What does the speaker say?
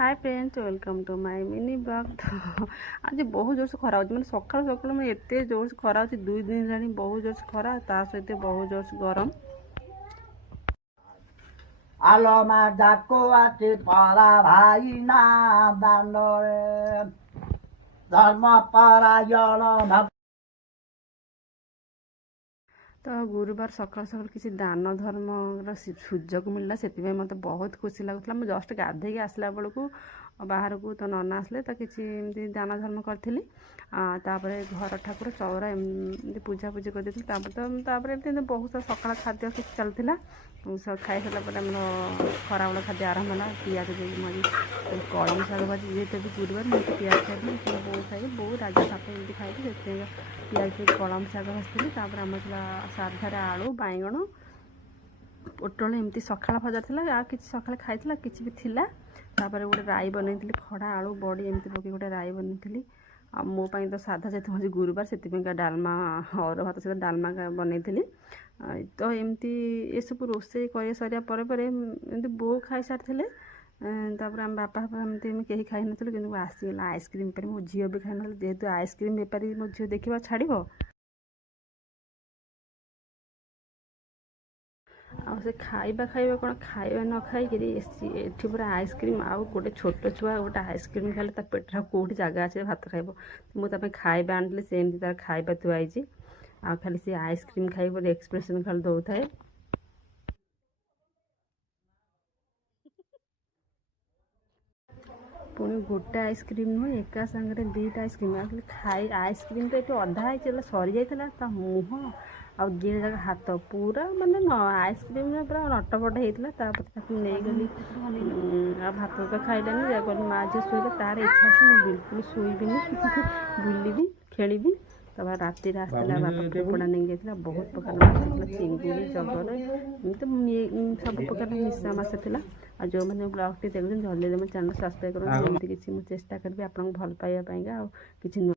Hi friends welcome to my mini blog. तो आज बहुत जोर से खरा हो मैंने सकाल सकाल मैं एत जोर से खरा हो 2 दिन जानी बहुत जोर से खरा सहित बहुत जोर से गरम। आलोमा जाको आचे परा भाई ना दानरे धर्म परायण। तो गुरुवार सकाल सकाल किसी दान धर्म सुजोग मिलला से मत बहुत खुशी लगुला। मैं जस्ट गाधे आसला बेलू बाहर को तो नना आसले तो किसी एमती दान धर्म करी तापर घर ठाकुर चौरा एमती पूजा पूजी कर तो बहुत सारा सकाल खाद्य किसी चलता खाई सारा पर खरा बेल खाद्य आरंभ है पिज मरी कलम शाग भाजी जेते भी गुरुवार मुझे पिज खाई बहुत खाई बहुत राजा साप एमती खाई पिज कलम शाग भाजी आम साधार आलू बैगण पोटल एमती सकाळ भजा था कि सका खाई किसी भी थिला तापर गोटे राई बनई खड़ा आलू बड़ी एमती पकई गोटे राई बनई मोपाई तो साधा जेहतु आज गुरुवार से डालमा अरुआ भात सहित डालमा बनई तो एमती ये सब रोसे कर सारा पर एमती बो खाई सारी तापर आम बापा एमती कहीं खाई नुँ कि आसगला आइसक्रीम बेपारी मो झील भी खाई ना जेहेतु आइसक्रीम बेपारी मो झील देखा छाड़ से खाइबा खाइबा कौन खाइबा न खाई एठी पूरा आइसक्रीम आउ गोटे छोट छुआ गोटे आइसक्रीम खाइले पेटर कौटी जगह अच्छे भात खाइब मुझे खाइबा आनी से एमती तार खाइबा थुआई आ खाली से आइसक्रीम खाइब एक्सप्रेशन खाली दौ थाए। पुणी गोटे आइसक्रीम नुह एका सांगे दुईटा आइसक्रीम खाई आइसक्रीम तो ये अधा है सरी जाता मुह आ गे जगह हाथ पूरा मानने आइसक्रीम पूरा नटपट होता नहीं गली भात तो खाइलानी गली माँ झील शुले तार इच्छा से मुझे बिल्कुल शुईबी बुलबी खेली तब राति आसला बापा कुकड़ा नहीं जाता बहुत प्रकार माछ चिंगुड़ी जबर एमती सब प्रकार मिशा माछ था। आ जो मैंने ब्लॉग टी देखते जल्दी जल्दी चैनल सब्सक्राइब करें एमती किसी मुझे चेष्टा करी आपको भल पाइबा कि